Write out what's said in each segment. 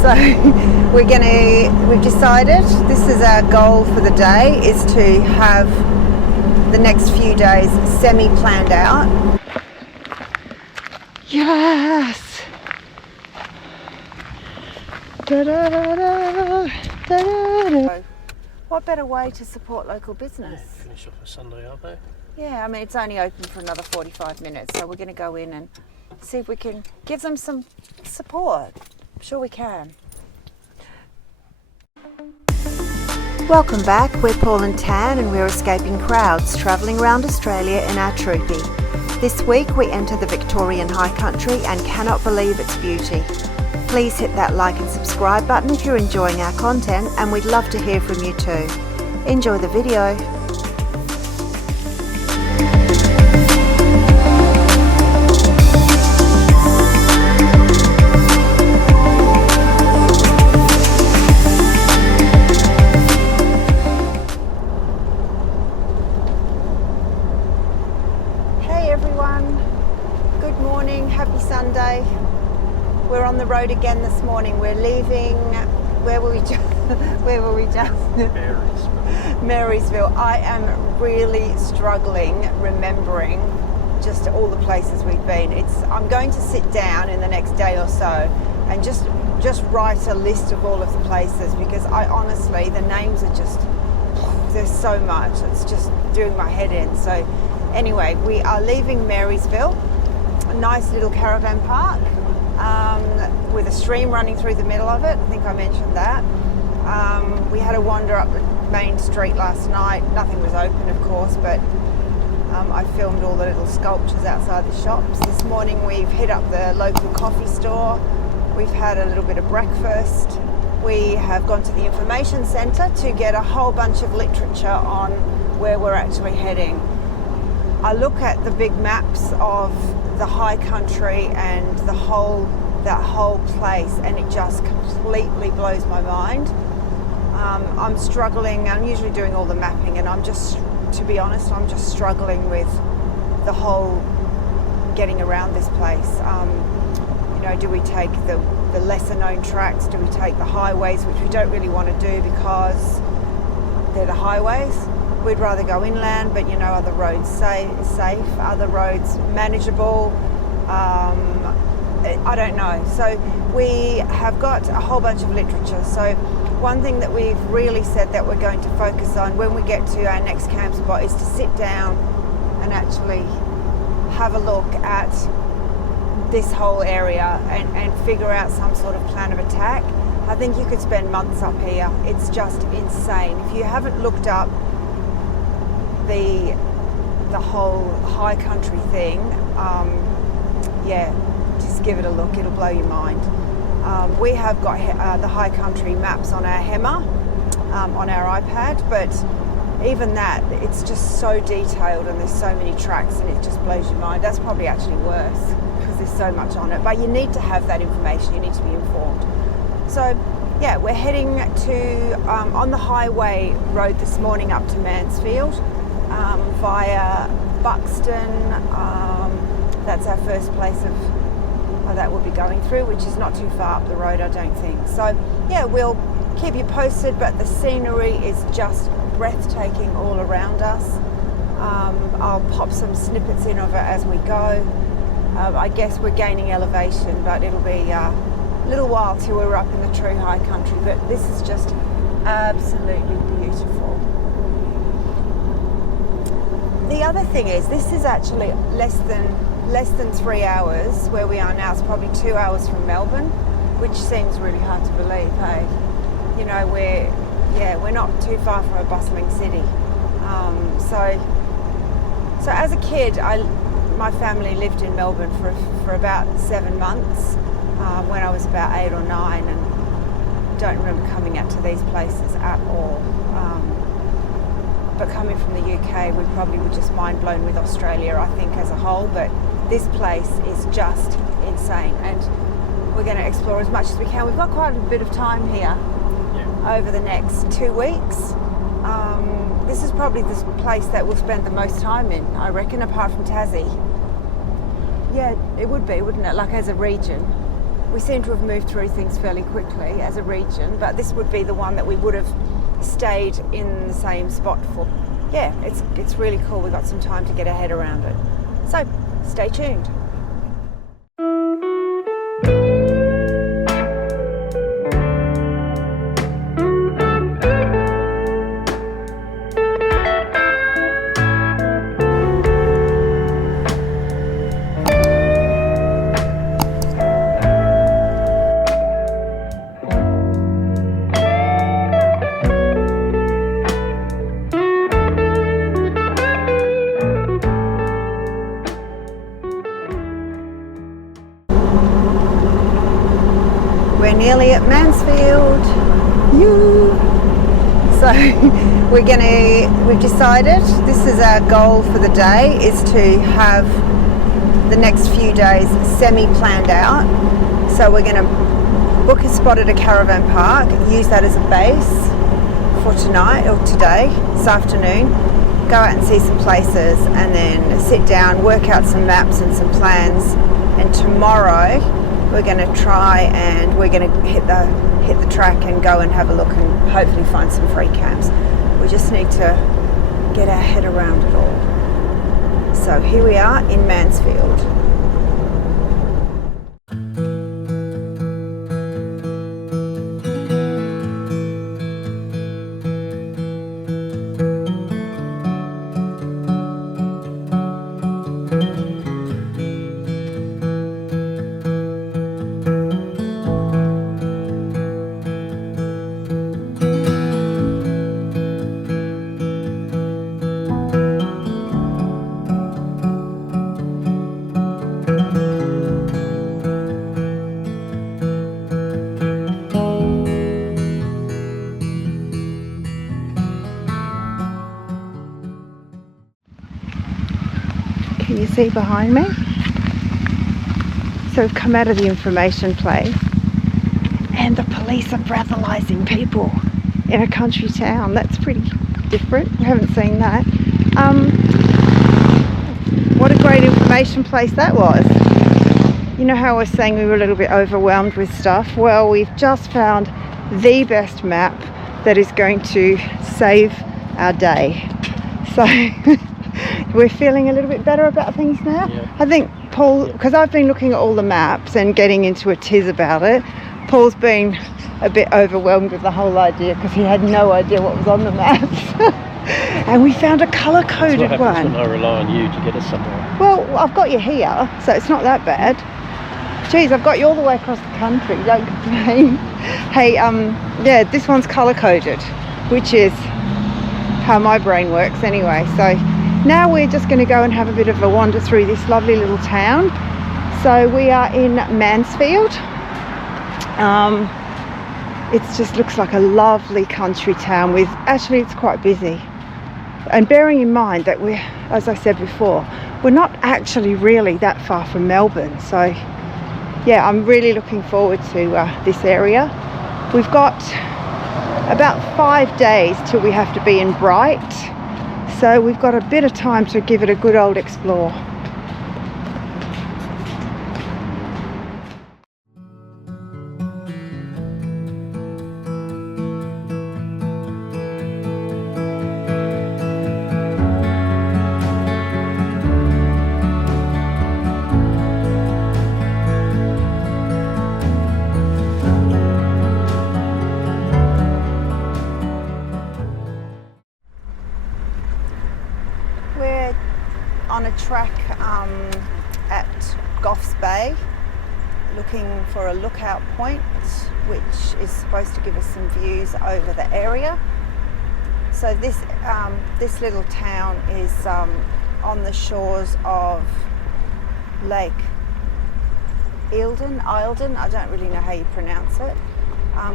So we've decided this is our goal for the day, is to have the next few days semi-planned out. Yes! Da-da-da-da, what better way to support local business? Yeah, finish off a Sunday, aren't they? Yeah, I mean, it's only open for another 45 minutes, so we're going to go in and see if we can give them some support. I'm sure we can. Welcome back. We're Paul and Tan, and we're escaping crowds travelling around Australia in our Troopy. This week we enter the Victorian High Country and cannot believe its beauty. Please hit that like and subscribe button if you're enjoying our content, and we'd love to hear from you too. Enjoy the video. Sunday. We're on the road again this morning. We're leaving, where were we just? Marysville. I am really struggling remembering just all the places we've been. I'm going to sit down in the next day or so and just write a list of all of the places, because I honestly, the names are just, there's so much. It's just doing my head in. So anyway, we are leaving Marysville. A nice little caravan park with a stream running through the middle of it. I think I mentioned that. We had a wander up the main street last night. Nothing was open, of course, but I filmed all the little sculptures outside the shops. This morning we've hit up the local coffee store. We've had a little bit of breakfast. We have gone to the information centre to get a whole bunch of literature on where we're actually heading. I look at the big maps of the high country and that whole place, and it just completely blows my mind. I'm struggling. I'm usually doing all the mapping, and to be honest, I'm just struggling with the whole getting around this place. Do we take the lesser known tracks? Do we take the highways, which we don't really want to do because they're the highways? We'd rather go inland, but are the roads safe? Are the roads manageable? I don't know. So we have got a whole bunch of literature. So one thing that we've really said that we're going to focus on when we get to our next camp spot is to sit down and actually have a look at this whole area and figure out some sort of plan of attack. I think you could spend months up here. It's just insane. If you haven't looked up the whole high country thing, just give it a look. It'll blow your mind. We have got the high country maps on our Hemmer, on our iPad, but even that, it's just so detailed and there's so many tracks and it just blows your mind. That's probably actually worse because there's so much on it, but you need to have that information. You need to be informed. So yeah, we're heading to on the highway road this morning up to Mansfield via Buxton. That's our first place that we'll be going through, which is not too far up the road, I don't think. So yeah, we'll keep you posted, but the scenery is just breathtaking all around us. I'll pop some snippets in of it as we go. I guess we're gaining elevation, but it'll be a little while till we're up in the true high country, but this is just absolutely beautiful. The other thing is, this is actually less than 3 hours where we are now. It's probably 2 hours from Melbourne, which seems really hard to believe, hey? We're not too far from a bustling city. So as a kid, my family lived in Melbourne for about 7 months when I was about 8 or 9, and don't remember coming out to these places at all. But coming from the UK, we probably were just mind blown with Australia, I think, as a whole. But this place is just insane, and we're going to explore as much as we can. We've got quite a bit of time here over the next 2 weeks. This is probably the place that we'll spend the most time in, I reckon, apart from Tassie. Yeah, it would be, wouldn't it? Like as a region. we seem to have moved through things fairly quickly as a region, but this would be the one that we would have stayed in the same spot for. Yeah, it's really cool. We've got some time to get our head around it. So stay tuned. We're nearly at Mansfield. So we've decided this is our goal for the day, is to have the next few days semi-planned out. So we're going to book a spot at a caravan park, use that as a base for tonight or today, this afternoon, go out and see some places, and then sit down, work out some maps and some plans, and tomorrow we're going to try and we're going to hit the track and go and have a look and hopefully find some free camps. We just need to get our head around it all. So here we are in Mansfield. Can you see behind me? So we've come out of the information place and the police are breathalyzing people in a country town. That's pretty different. We haven't seen that. What a great information place that was. You know how I was saying we were a little bit overwhelmed with stuff? Well, we've just found the best map that is going to save our day. So we're feeling a little bit better about things now. Yeah. I think Paul, because I've been looking at all the maps and getting into a tiz about it, Paul's been a bit overwhelmed with the whole idea because he had no idea what was on the maps. And we found a colour-coded one. When I rely on you to get us somewhere. Well, I've got you here, so it's not that bad. Geez, I've got you all the way across the country, don't complain. Hey, yeah, this one's colour-coded, which is how my brain works anyway. So now we're just going to go and have a bit of a wander through this lovely little town. So we are in Mansfield. It just looks like a lovely country town with, actually it's quite busy. And bearing in mind that we're, as I said before, we're not actually really that far from Melbourne. So yeah, I'm really looking forward to this area. We've got about 5 days till we have to be in Bright. So we've got a bit of time to give it a good old explore. On a track at Goffs Bay, looking for a lookout point which is supposed to give us some views over the area. So this little town is on the shores of Lake Eildon, I don't really know how you pronounce it,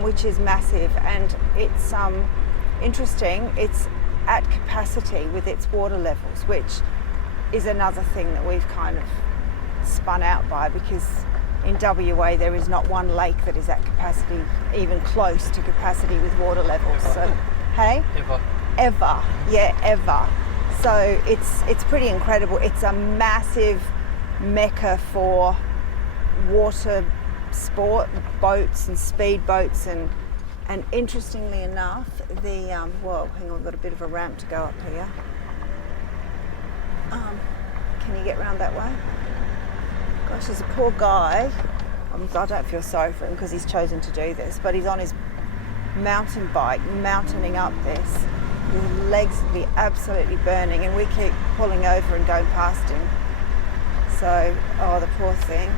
which is massive, and it's interesting. It's at capacity with its water levels, which is another thing that we've kind of spun out by, because in WA there is not one lake that is at capacity, even close to capacity with water levels. So, hey? Ever. Yeah, ever. So it's pretty incredible. It's a massive mecca for water sport boats and speed boats, and interestingly enough, the whoa, hang on, I've got a bit of a ramp to go up here. Can you get round that way? Gosh, there's a poor guy. I don't feel sorry for him because he's chosen to do this, but he's on his mountain bike, mountaining up this. His legs would be absolutely burning, and we keep pulling over and going past him. So, oh, the poor thing.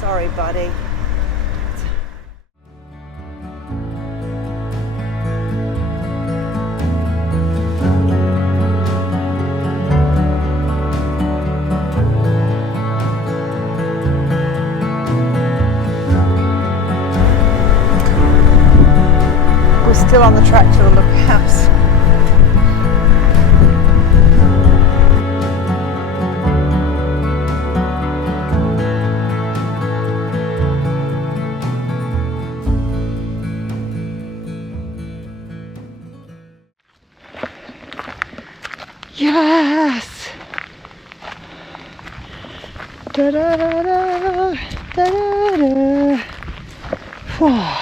Sorry, buddy. We're still on the track to the lookout. Yes! Da da da da da da. Whoa.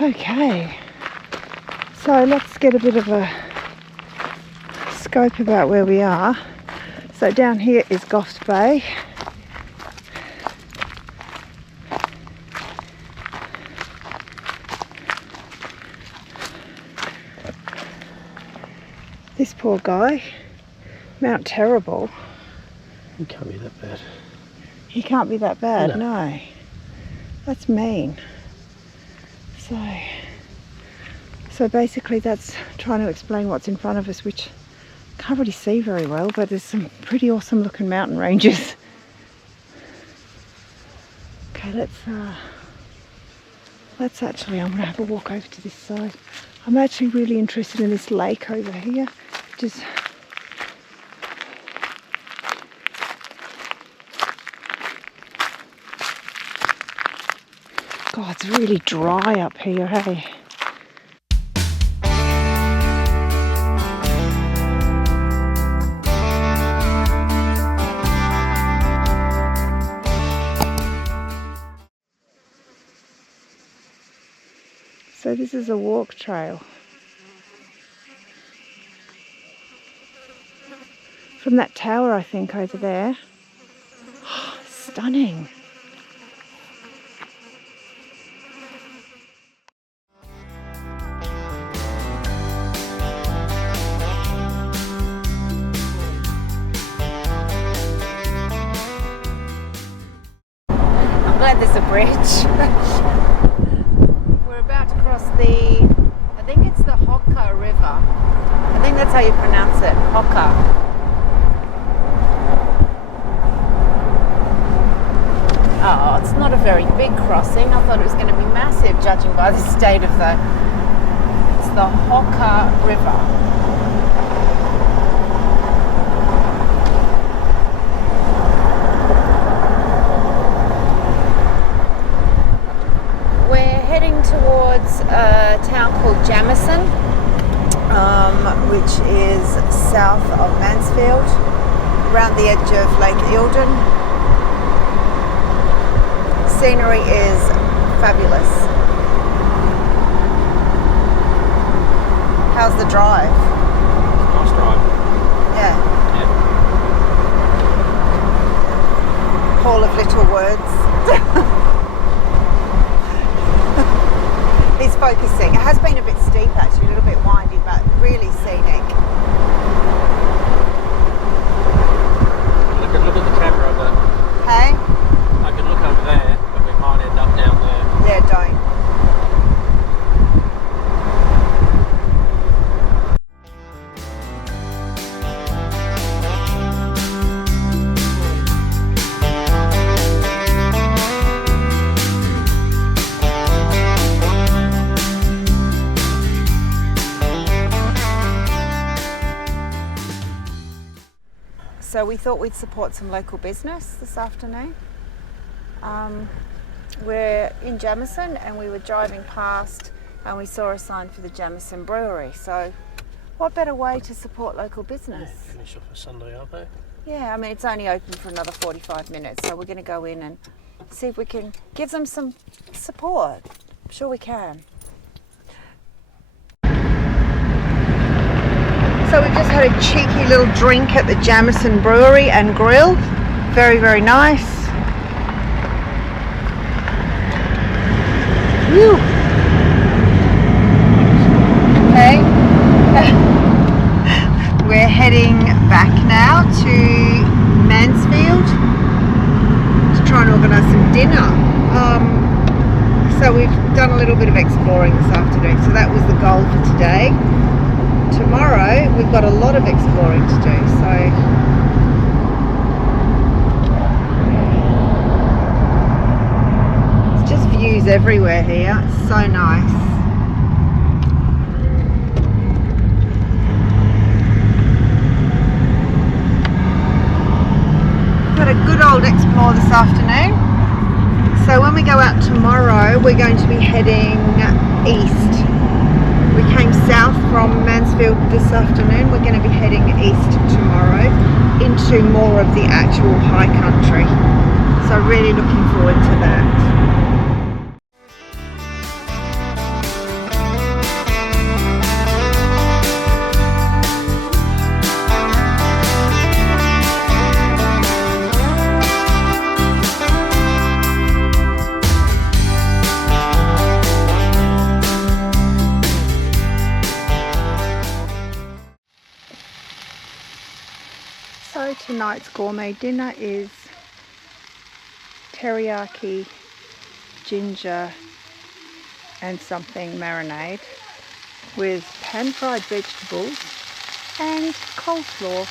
Okay, so let's get a bit of a scope about where we are. So down here is Goffs Bay. This poor guy, Mount Terrible. He can't be that bad. He can't be that bad, no. That's mean. So basically that's trying to explain what's in front of us, which I can't really see very well, but there's some pretty awesome looking mountain ranges. Okay, let's actually, I'm going to have a walk over to this side. I'm actually really interested in this lake over here, which is God, it's really dry up here, hey? So this is a walk trail. From that tower, I think, over there. Oh, stunning. I'm glad there's a bridge. We're about to cross I think it's the Hoka River. I think that's how you pronounce it, Hoka. Oh, it's not a very big crossing. I thought it was going to be massive, judging by the state of it's the Hoka River. Towards a town called Jamison, which is south of Mansfield, around the edge of Lake Eildon. Scenery is fabulous. How's the drive? Nice drive. Yeah. Hall of little words. He's focusing. It has been a bit steep actually, a little bit windy, but really scenic. Look at the camera, but Hey? I could look over there, but we might end up down there. Yeah, don't. So we thought we'd support some local business this afternoon. We're in Jamison and we were driving past and we saw a sign for the Jamison Brewery. So What better way to support local business? Yeah, finish off a Sunday, aren't they? Yeah, I mean, it's only open for another 45 minutes, so we're going to go in and see if we can give them some support. I'm sure we can. So we've just had a cheeky little drink at the Jamison Brewery and Grill. Very, very nice. Woo! Okay. We're heading back now to Mansfield to try and organise some dinner. So we've done a little bit of exploring this afternoon, so that was the goal for today. Tomorrow we've got a lot of exploring to do, so it's just views everywhere here. It's so nice. Had a good old explore this afternoon. So when we go out tomorrow, we're going to be heading east. We came south from Mansfield this afternoon. We're going to be heading east tomorrow into more of the actual high country. So really looking forward to that. So tonight's gourmet dinner is teriyaki, ginger and something marinade with pan-fried vegetables and coleslaw,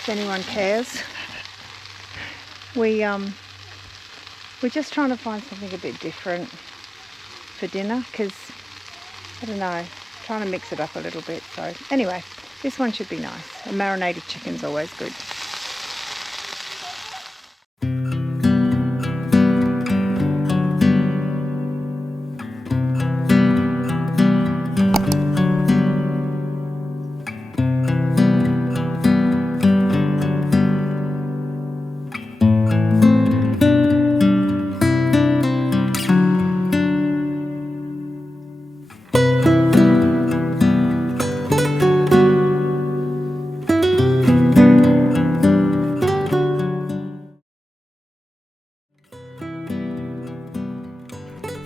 if anyone cares. We're just trying to find something a bit different for dinner because, I don't know, trying to mix it up a little bit. So anyway, this one should be nice. A marinated chicken's always good.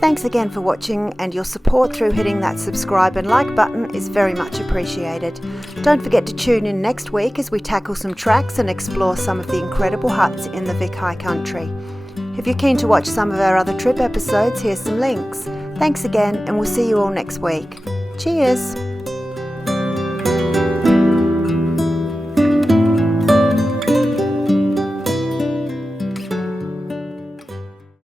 Thanks again for watching, and your support through hitting that subscribe and like button is very much appreciated. Don't forget to tune in next week as we tackle some tracks and explore some of the incredible huts in the VIC High Country. If you're keen to watch some of our other trip episodes, here's some links. Thanks again, and we'll see you all next week. Cheers!